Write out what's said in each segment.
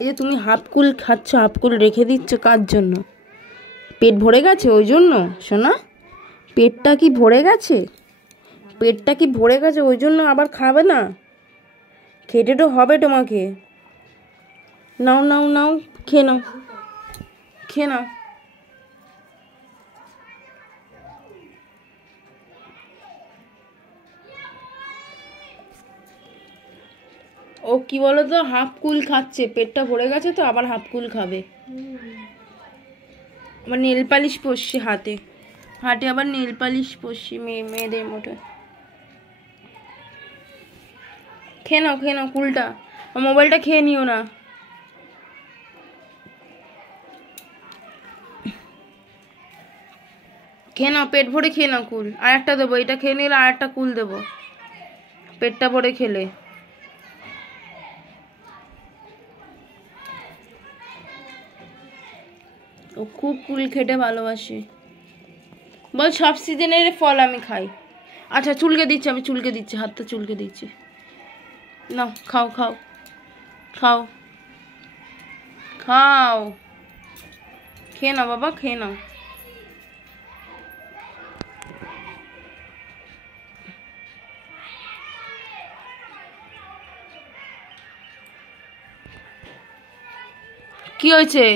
এই যে তুমি হাফ কুল খাচ্ছ, হাফ কুল রেখে দিচ্ছ কার জন্য? পেট ভরে গেছে ওই জন্য? শোনা, পেটটা কি ভরে গেছে? পেটটা কি ভরে গেছে ওই জন্য আবার খাবে না? খেতে তো হবে তোমাকে। নাও নাও নাও, খেয়ে নাও, খেয়ে নাও। ও কি বলো তো, হাফ কুল খাচ্ছে, পেটটা ভরে গেছে তো আবার হাফ কুল খাবে। আবার নেল পালিশ পরছি হাতে, হাতে আবার নেল পালিশ পরছি মেয়েদের মতো। খেয়ে নাও, খেয়ে নাও কুলটা। মোবাইলটা খেয়ে নিও না। খেয়ে নাও, পেট ভরে খেয়ে নাও কুল। আর একটা দেবো, এটা খেয়ে নিলে আর একটা কুল দেবো, পেটটা ভরে খেলে। ও খুব কুল খেতে ভালোবাসে, বল সব সিজনের ফল আমি খাই। আচ্ছা চুলকে দিচ্ছি, আমি চুলকে দিচ্ছি, হাতটা চুলকে দিচ্ছি। নাও খাও খাও খাও খাও, খেয়ে নাও বাবা, খেয়ে নাও। কি হয়েছে?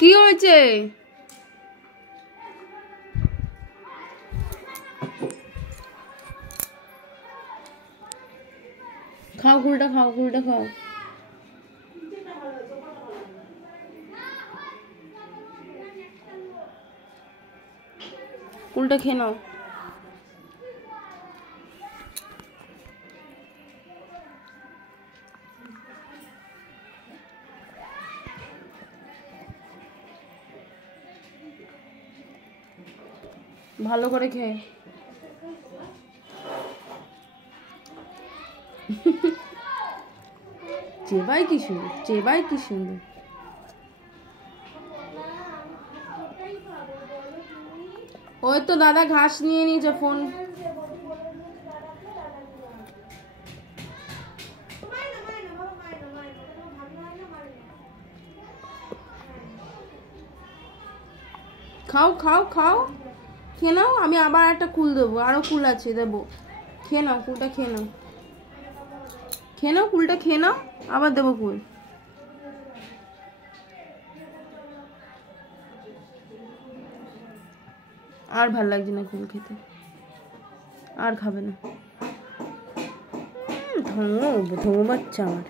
কি হয়েছে? খাও কুলটা, খাও কুলটা খাও। কুলটা খেয়ে নাও। ভালো করে খেয়ে। চেবাই কি সুন্দর, চেবাই কি সুন্দর। ওই তো দাদা ঘাস নিয়ে নিয়েছে, ফোন। খাও খাও খাও, খেয়ে নাও। আমি আবার একটা কুল দেবো, আরো কুল আছে দেবো। খেয়ে নাও কুলটা, খেয়ে নাও, খেয়ে নাও কুলটা, খেয়ে নাও, আবার দেবো কুল। আর ভাল লাগছে না কুল খেতে, আর খাবে না। ধমো ধমো বাচ্চা আমার।